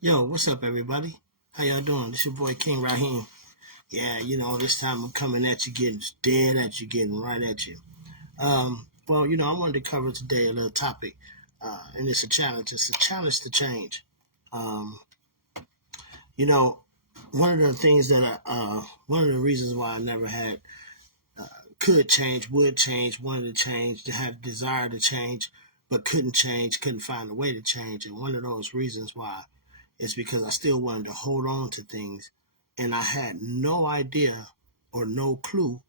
Yo, what's up, everybody? How y'all doing? This your boy King Raheem. Yeah, this time I'm coming at you, getting dead at you, getting right at you. Well, I wanted to cover today a little topic, and it's a challenge. It's a challenge to change. Um, you know, one of the things that one of the reasons why I never had could change, would change, wanted to change, to have desire to change, but couldn't change, couldn't find a way to change, and one of those reasons why is because I still wanted to hold on to things and I had no idea or no clue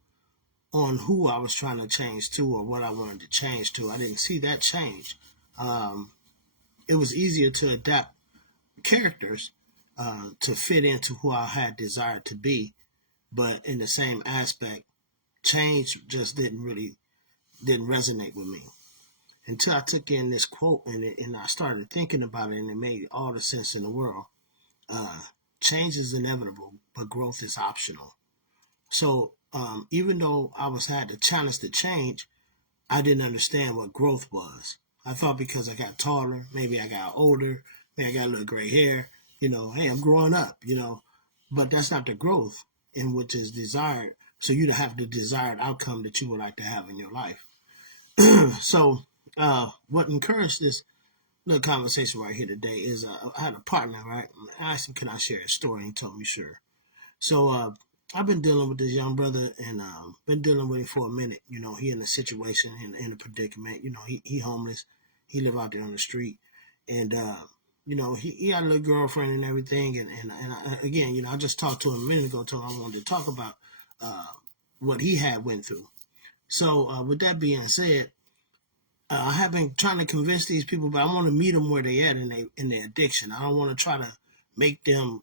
on who I was trying to change to or what I wanted to change to. I didn't see that change. Um, it was easier to adapt characters to fit into who I had desired to be, but in the same aspect, change just didn't resonate with me until I took in this quote and I started thinking about it and it made all the sense in the world. uh, Change is inevitable, but growth is optional. So even though I had the challenge to change, I didn't understand what growth was. I thought because I got taller, maybe I got older, maybe I got a little gray hair, hey, I'm growing up. But that's not the growth in which is desired. So you to have the desired outcome that you would like to have in your life. So what encouraged this little conversation right here today is I had a partner, right? I asked him, can I share a story? He told me, sure. So I've been dealing with this young brother and been dealing with him for a minute. He in a situation, in a predicament. He homeless. He live out there on the street. And, he got a little girlfriend and everything. Again, I just talked to him a minute ago, told him I wanted to talk about uh, what he had went through. So with that being said, I have been trying to convince these people, but I want to meet them where they at in their addiction. I don't want to try to make them,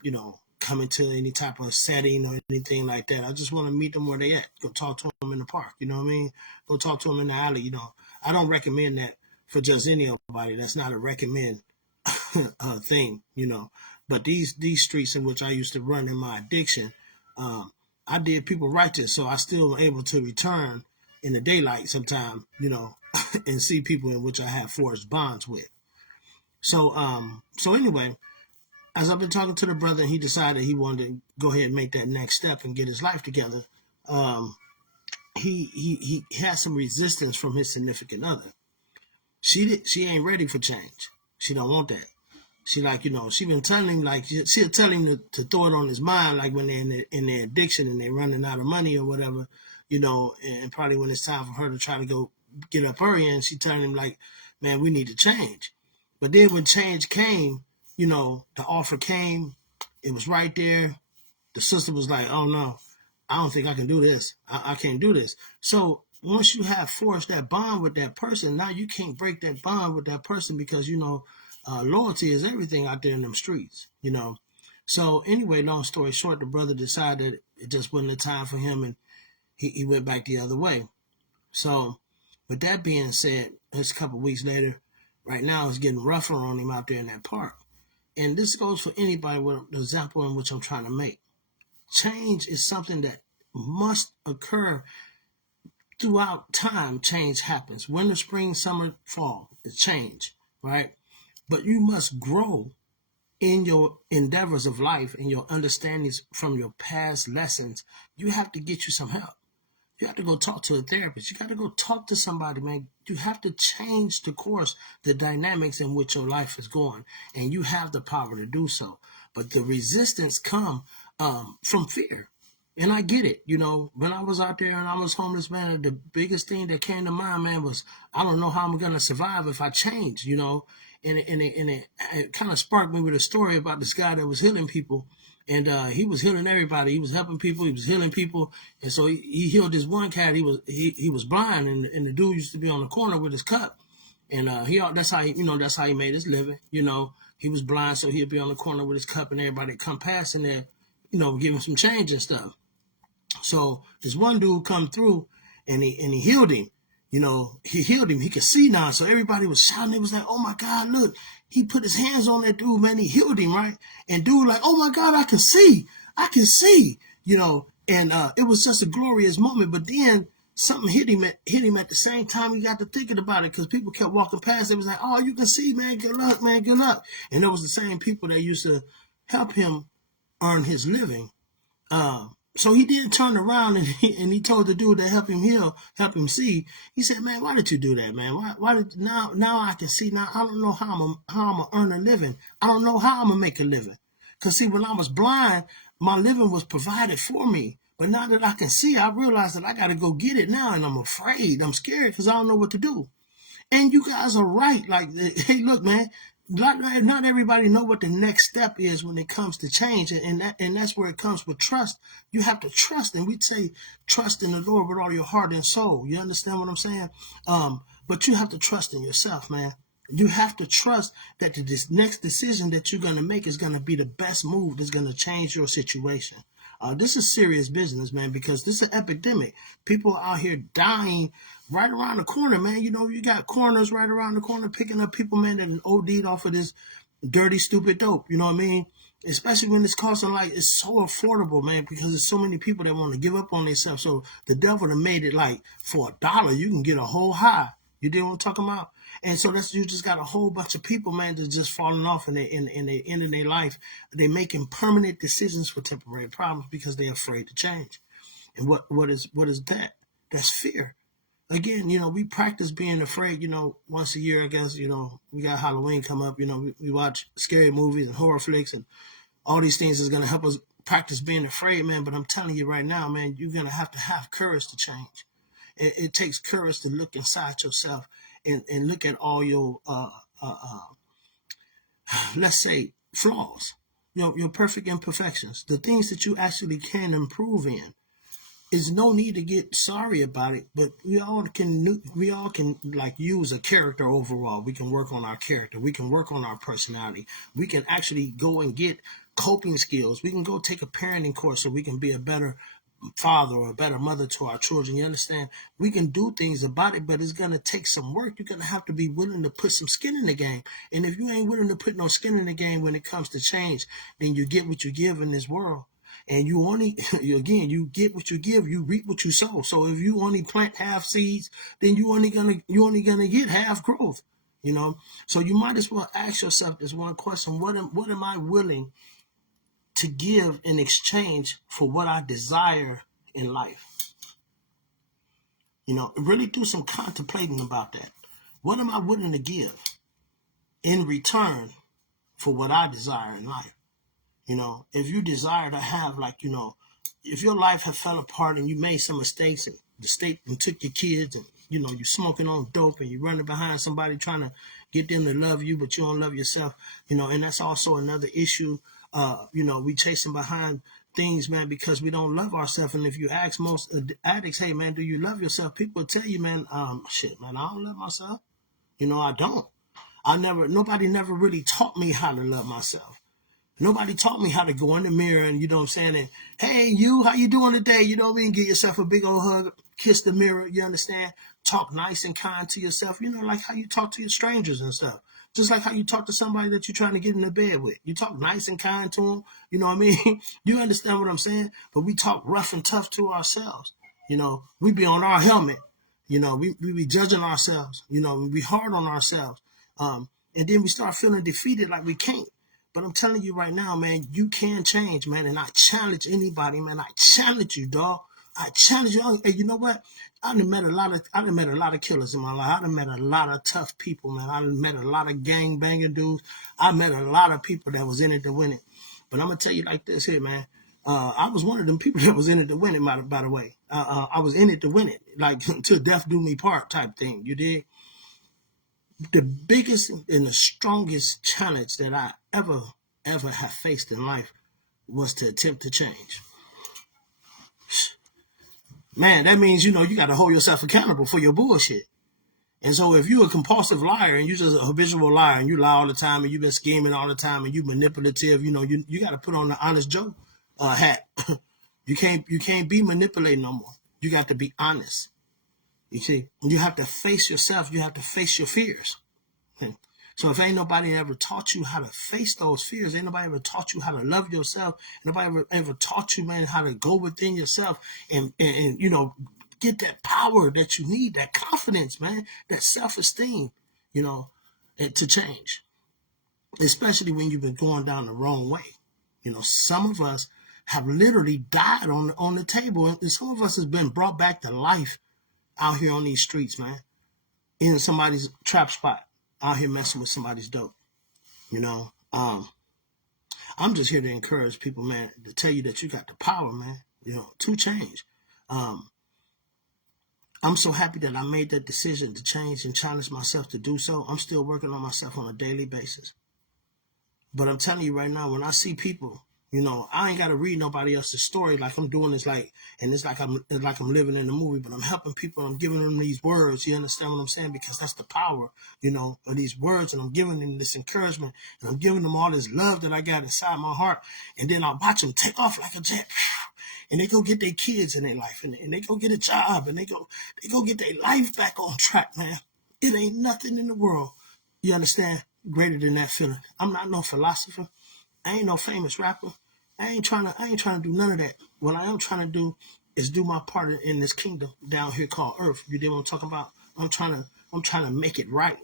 come into any type of setting or anything like that. I just want to meet them where they at. Go talk to them in the park. You know what I mean? Go talk to them in the alley. I don't recommend that for just anybody. That's not a recommend thing. But these streets in which I used to run in my addiction, um, I did people righteous, so I still am able to return in the daylight sometime. And see people in which I have forged bonds with. So anyway, as I've been talking to the brother, he decided he wanted to go ahead and make that next step and get his life together. Um, he had some resistance from his significant other. She ain't ready for change. She don't want that. She she been telling him she'll tell him to throw it on his mind like when they're in their addiction and they're running out of money or whatever, and probably when it's time for her to try to go get up early and she telling him like, man, we need to change. But then when change came, the offer came, it was right there. The sister was like, oh no, I don't think I can do this. I can't do this. So once you have forged that bond with that person, now you can't break that bond with that person because, loyalty is everything out there in them streets. So anyway, long story short, the brother decided it just wasn't the time for him and he went back the other way. So with that being said, it's a couple of weeks later. Right now it's getting rougher on him out there in that park. And this goes for anybody with the example in which I'm trying to make. Change is something that must occur throughout time. Change happens. Winter, spring, summer, fall. It's change, right? But you must grow in your endeavors of life and your understandings from your past lessons. You have to get you some help. You have to go talk to a therapist. You got to go talk to somebody, man. You have to change the course, the dynamics in which your life is going, and you have the power to do so. But the resistance come from fear, and I get it. When I was out there and I was homeless, man, the biggest thing that came to mind, man, was I don't know how I'm gonna survive if I change. And it kind of sparked me with a story about this guy that was healing people. And he was healing everybody. He was helping people. He was healing people. And so he healed this one cat. He was blind, and the dude used to be on the corner with his cup. And that's how he made his living. He was blind, so he'd be on the corner with his cup, and everybody come past in there, give him some change and stuff. So this one dude come through, and he healed him. He healed him. He could see now. So everybody was shouting. It was like, oh my God, look. He put his hands on that dude, man. He healed him, right? And dude like, oh my God, I can see. And it was just a glorious moment. But then something hit him at the same time he got to thinking about it, because people kept walking past. It was like, oh, you can see, man, good luck, man, good luck. And it was the same people that used to help him earn his living. So he did turn around, and he told the dude that helped him see. He said, man, why did you do that, man? Why did now I can see. Now I don't know how I'm gonna earn a living. I don't know how I'm gonna make a living. Cause see, when I was blind, my living was provided for me. But now that I can see, I realize that I got to go get it now, and I'm afraid. I'm scared because I don't know what to do. And you guys are right. Like, hey, look, man, not everybody know what the next step is when it comes to change, and that's where it comes with trust. You have to trust, and we say trust in the Lord with all your heart and soul. You understand what I'm saying? But you have to trust in yourself, man. You have to trust that this next decision that you're going to make is going to be the best move that's going to change your situation. This is serious business, man, because this is an epidemic. People are out here dying right around the corner, man. You know, you got coroners right around the corner picking up people, man, that OD'd off of this dirty, stupid dope. You know what I mean? Especially when it's costing, like, it's so affordable, man, because there's so many people that want to give up on themselves. So the devil done made it like for $1, you can get a whole high. You know what I'm talking about? And so you just got a whole bunch of people, man, that's just falling off, and they ending their life. They're making permanent decisions for temporary problems because they're afraid to change. And what is that? That's fear. Again, you know, we practice being afraid, you know, once a year, I guess. You know, we got Halloween come up, you know, we watch scary movies and horror flicks, and all these things is going to help us practice being afraid, man. But I'm telling you right now, man, you're going to have courage to change. It takes courage to look inside yourself and look at all your, let's say, flaws, your perfect imperfections, the things that you actually can improve in. Is no need to get sorry about it, but we all can like use a character overall. We can work on our character. We can work on our personality. We can actually go and get coping skills. We can go take a parenting course so we can be a better father or a better mother to our children. You understand? We can do things about it, but it's going to take some work. You're going to have to be willing to put some skin in the game. And if you ain't willing to put no skin in the game when it comes to change, then you get what you give in this world. And you only, again, you get what you give, you reap what you sow. So if you only plant half seeds, then you only gonna get half growth. You know, so you might as well ask yourself this one question: What am I willing to give in exchange for what I desire in life? You know, really do some contemplating about that. What am I willing to give in return for what I desire in life? You know, if you desire to have, like, you know, if your life had fell apart and you made some mistakes and the state and took your kids, and, you know, you smoking on dope and you running behind somebody trying to get them to love you, but you don't love yourself, you know, and that's also another issue. You know, we chasing behind things, man, because we don't love ourselves. And if you ask most addicts, hey, man, do you love yourself? People will tell you, man, shit, man, I don't love myself. You know, I don't. Nobody never really taught me how to love myself. Nobody taught me how to go in the mirror and, you know what I'm saying, and, hey, you, how you doing today? You know what I mean? Get yourself a big old hug, kiss the mirror, you understand? Talk nice and kind to yourself, you know, like how you talk to your strangers and stuff. Just like how you talk to somebody that you're trying to get in the bed with. You talk nice and kind to them, you know what I mean? You understand what I'm saying? But we talk rough and tough to ourselves. You know, we be on our helmet. You know, we be judging ourselves. You know, we be hard on ourselves. And then we start feeling defeated like we can't. But I'm telling you right now, man, you can change, man. And I challenge anybody, man. I challenge you, dog. I challenge you. Hey, you know what? I done met a lot of killers in my life. I done met a lot of tough people, man. I done met a lot of gang banging dudes. I met a lot of people that was in it to win it. But I'm gonna tell you like this here, man. I was one of them people that was in it to win it, by the way. I was in it to win it, like till death do me part type thing. You dig? The biggest and the strongest challenge that I ever have faced in life was to attempt to change. Man, that means, you know, you got to hold yourself accountable for your bullshit. And so if you're a compulsive liar and you're just a habitual liar and you lie all the time and you've been scheming all the time and you manipulative, you know, you got to put on the honest Joe hat. You can't be manipulating no more. You got to be honest. You see, you have to face yourself. You have to face your fears. So if ain't nobody ever taught you how to face those fears, ain't nobody ever taught you how to love yourself, nobody ever taught you, man, how to go within yourself and you know, get that power that you need, that confidence, man, that self-esteem, you know, and to change, especially when you've been going down the wrong way. You know, some of us have literally died on the table, and some of us has been brought back to life out here on these streets, man, in somebody's trap spot, out here messing with somebody's dope. You know, I'm just here to encourage people, man, to tell you that you got the power, man, you know, to change. I'm so happy that I made that decision to change and challenge myself to do so. I'm still working on myself on a daily basis. But I'm telling you right now, when I see people, you know, I ain't got to read nobody else's story like I'm doing this, like, and it's like I'm living in the movie, but I'm helping people. I'm giving them these words. You understand what I'm saying? Because that's the power, you know, of these words. And I'm giving them this encouragement, and I'm giving them all this love that I got inside my heart. And then I'll watch them take off like a jet. And they go get their kids in their life, and they go get a job, and they go get their life back on track, man. It ain't nothing in the world, you understand, greater than that feeling. I'm not no philosopher. I ain't no famous rapper. I ain't trying to do none of that. What I am trying to do is do my part in this kingdom down here called Earth. You did what I'm talking about? I'm trying to make it right.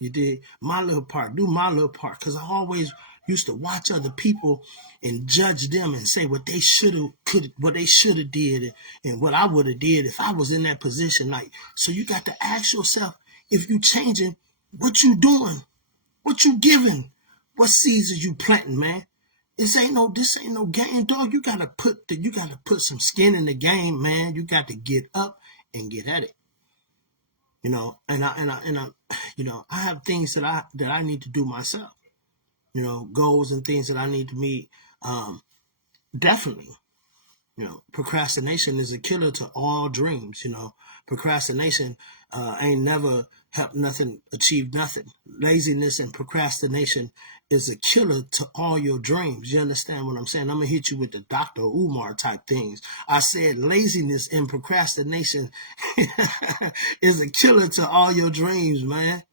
You did my little part, do my little part, because I always used to watch other people and judge them and say what they should have did, and what I would have did if I was in that position. Like, so you got to ask yourself, if you changing, what you doing, what you giving, what seeds are you planting, man? This ain't no game, dog. You gotta put some skin in the game, man. You got to get up and get at it. You know, and I you know, I have things that I need to do myself. You know, goals and things that I need to meet. Definitely, you know, procrastination is a killer to all dreams. You know, procrastination ain't never helped nothing, achieve nothing. Laziness and procrastination is a killer to all your dreams. You understand what I'm saying? I'm gonna hit you with the Dr. Umar type things. I said laziness and procrastination is a killer to all your dreams, man.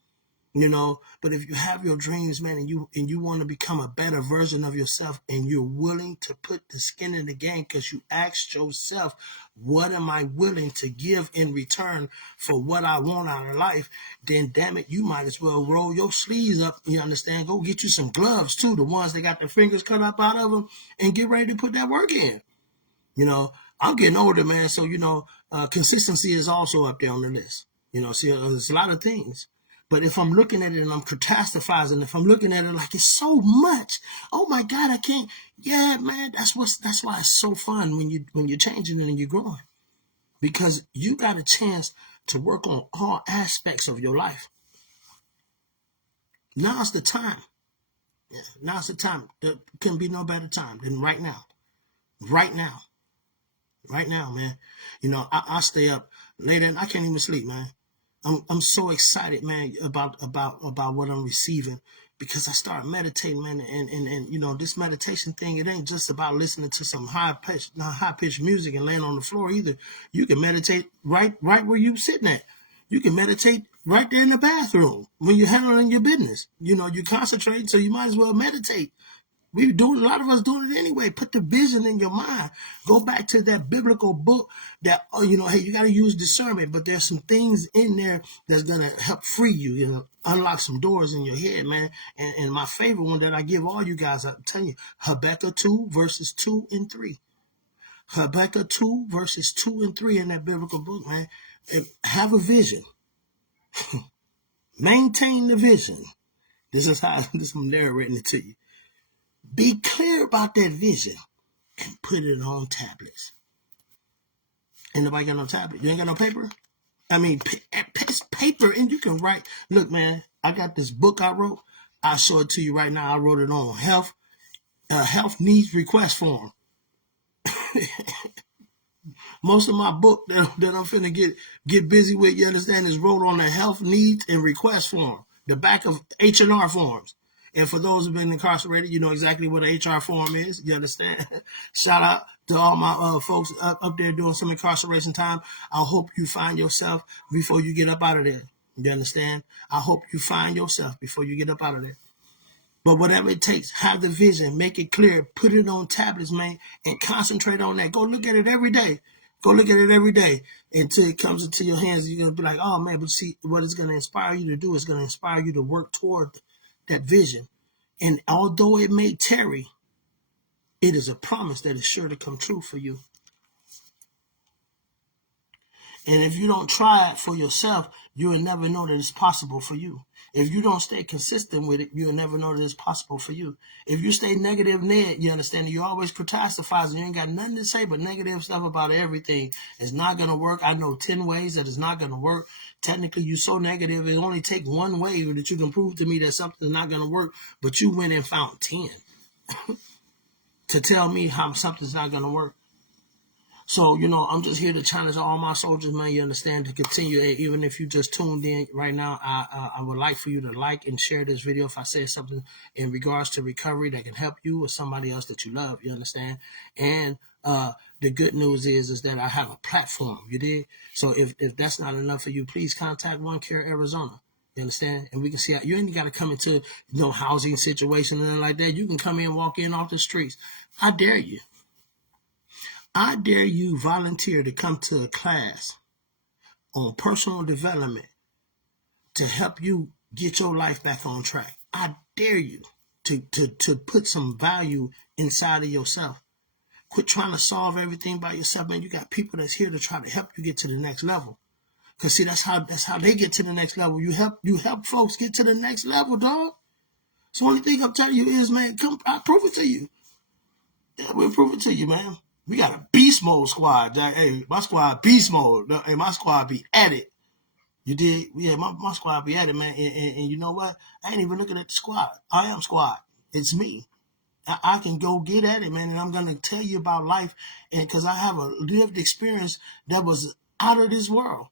You know, but if you have your dreams, man, and you want to become a better version of yourself, and you're willing to put the skin in the game, because you asked yourself, what am I willing to give in return for what I want out of life? Then damn it, you might as well roll your sleeves up. You understand? Go get you some gloves too, the ones that got their fingers cut up out of them, and get ready to put that work in. You know, I'm getting older, man, so you know, consistency is also up there on the list. You know, see, there's a lot of things. But if I'm looking at it and I'm catastrophizing, if I'm looking at it like it's so much, oh my God, I can't. Yeah, man, that's why it's so fun when you're changing and you're growing, because you got a chance to work on all aspects of your life. Now's the time. Yeah, now's the time. There can be no better time than right now. Right now. Right now, man. You know, I stay up late and I can't even sleep, man. I'm so excited, man, about what I'm receiving, because I start meditating, man, and you know, this meditation thing, it ain't just about listening to some high pitched music and laying on the floor either. You can meditate right where you sitting at. You can meditate right there in the bathroom when you're handling your business. You know, you concentrate, so you might as well meditate. A lot of us doing it anyway. Put the vision in your mind. Go back to that biblical book that, you know, hey, you got to use discernment, but there's some things in there that's going to help free you, you know, unlock some doors in your head, man. And my favorite one that I give all you guys, I'm telling you, Habakkuk 2 verses 2 and 3. Habakkuk 2 verses 2 and 3 in that biblical book, man. And have a vision. Maintain the vision. This is I'm narrating it to you. Be clear about that vision and put it on tablets. Ain't nobody got no tablet? You ain't got no paper? I mean, paper, and you can write. Look, man, I got this book I wrote. I'll show it to you right now. I wrote it on health needs request form. Most of my book that I'm finna get busy with, you understand, is wrote on the health needs and request form, the back of H&R forms. And for those who've been incarcerated, you know exactly what an HR form is. You understand? Shout out to all my folks up there doing some incarceration time. I hope you find yourself before you get up out of there. You understand? I hope you find yourself before you get up out of there. But whatever it takes, have the vision, make it clear, put it on tablets, man, and concentrate on that. Go look at it every day. Go look at it every day until it comes into your hands. You're going to be like, oh, man, but see, what it's going to inspire you to do is going to inspire you to work toward that vision. And although it may tarry, it is a promise that is sure to come true for you. And if you don't try it for yourself, you will never know that it's possible for you. If you don't stay consistent with it, you'll never know that it's possible for you. If you stay negative, Ned, you understand, you always catastrophize and you ain't got nothing to say but negative stuff about everything. It's not going to work. I know 10 ways that it's not going to work. Technically, you're so negative, it only take one way that you can prove to me that something's not going to work, but you went and found 10 to tell me how something's not going to work. So, I'm just here to challenge all my soldiers, man, you understand, to continue. Even if you just tuned in right now, I would like for you to like and share this video if I say something in regards to recovery that can help you or somebody else that you love, you understand? And the good news is that I have a platform, you did? So if that's not enough for you, please contact One Care Arizona. You understand? And we can see how you ain't got to come into housing situation and anything like that. You can come in, walk in off the streets. I dare you. I dare you volunteer to come to a class on personal development to help you get your life back on track. I dare you to put some value inside of yourself. Quit trying to solve everything by yourself, man. You got people that's here to try to help you get to the next level. Cause see, that's how they get to the next level. You help folks get to the next level, dog. So the only thing I'm telling you is, man, come, I'll prove it to you. Yeah, we'll prove it to you, man. We got a beast mode squad, Jack. Hey, my squad beast mode. Hey, my squad be at it. You did? Yeah, my squad be at it, man. And you know what? I ain't even looking at the squad. I am squad. It's me. I can go get at it, man. And I'm going to tell you about life. And because I have a lived experience that was out of this world.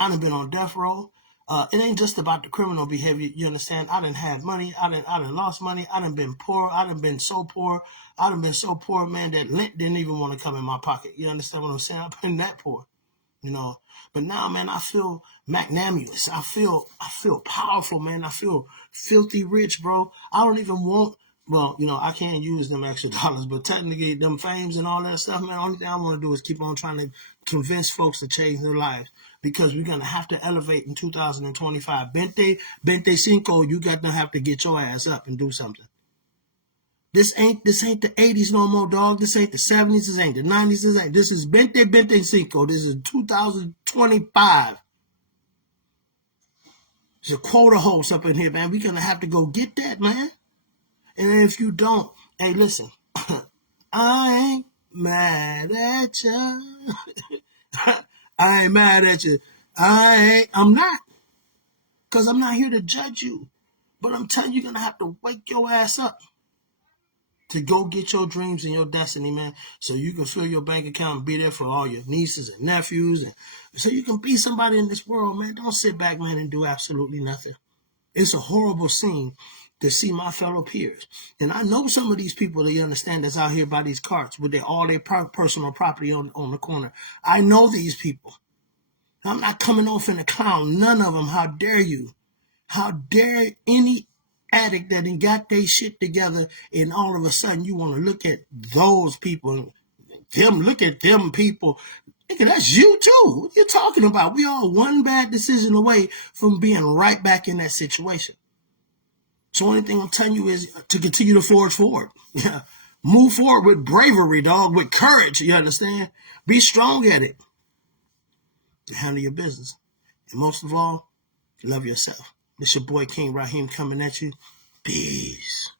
I done been on death row. It ain't just about the criminal behavior. You understand? I done had money. I done lost money. I done been poor. I done been so poor. I done been so poor, man, that lint didn't even want to come in my pocket. You understand what I'm saying? I've been that poor, But now, man, I feel magnanimous. I feel powerful, man. I feel filthy rich, bro. I don't even want, I can't use them extra dollars, but technically them fames and all that stuff, man, only thing I want to do is keep on trying to convince folks to change their lives. Because we're going to have to elevate in 2025. 25, you got to have to get your ass up and do something. This ain't the 80s no more, dog. This ain't the 70s. This ain't the 90s. This is 25. This is 2025. There's a quota host up in here, man. We're going to have to go get that, man. And if you don't, hey, listen. I ain't mad at you. I ain't mad at you. I'm not. Because I'm not here to judge you. But I'm telling you, you're going to have to wake your ass up to go get your dreams and your destiny, man. So you can fill your bank account and be there for all your nieces and nephews. And so you can be somebody in this world, man. Don't sit back, man, and do absolutely nothing. It's a horrible scene to see my fellow peers. And I know some of these people, they understand, that's out here by these carts with all their personal property on the corner. I know these people. I'm not coming off in a clown. None of them. How dare you? How dare any addict that ain't got their shit together and all of a sudden you want to look at those people. Look at them people. Nigga, that's you too. What are you talking about? We all one bad decision away from being right back in that situation. So the only thing I'm telling you is to continue to forge forward. Yeah. Move forward with bravery, dog, with courage, you understand? Be strong at it. Handle your business. And most of all, love yourself. It's your boy King Raheem coming at you. Peace.